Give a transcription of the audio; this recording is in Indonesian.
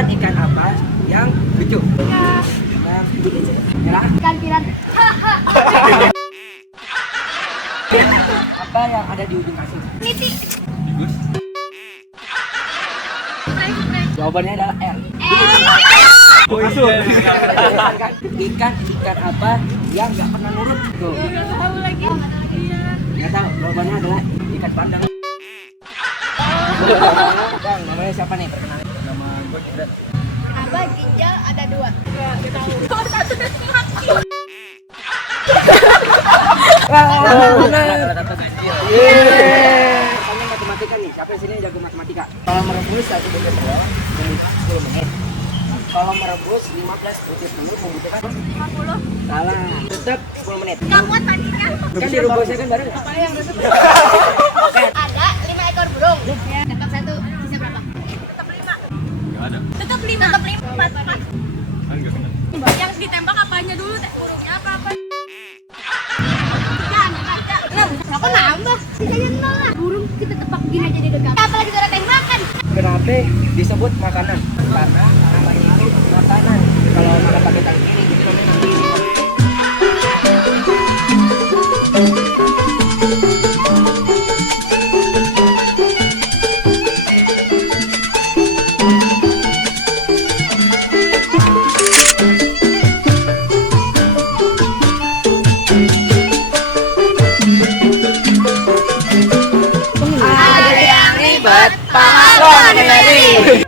Sebutkan ikan apa yang lucu. Merah. Ikan piran. Apa yang ada di ujung kasur? Niti. Jawabannya adalah R. Ikan apa yang nggak pernah nurut? Tuh. Nggak tahu lagi. Nggak tahu. Jawabannya adalah ikan bandeng. Bang, namanya siapa nih? Perkenalkan. Nama gue Gibran. Abah ginjal ada 2. Nggak tahu. Satu dan mati. Benar. Pertanyaan matematika nih. Siapa di sini yang jago matematika? Kalau merebus 1 butir telur membutuhkan 10 menit. Kalau merebus 15 butir telur membutuhkan 50. salah. Tetap 10 menit. Nggak kuat tadinya. Kan direbusnya kan bareng. Apa yang ada 5 ekor burung. Tembak 1 bisa berapa? Tetap 5. Nggak ada. Tetap 5. Tetap 5. 4. Yang ditembak apanya dulu teh? Burungnya apa? Aku nambah. Jangan nolak. Burung kita tebak gini aja di dekat. Apalagi suara tembakan. Kenapa disebut makanan? Karena namanya itu makanan. Kalau makan pakai tangan kiri gitu namanya. Ada yang ribet, pahlawan dari.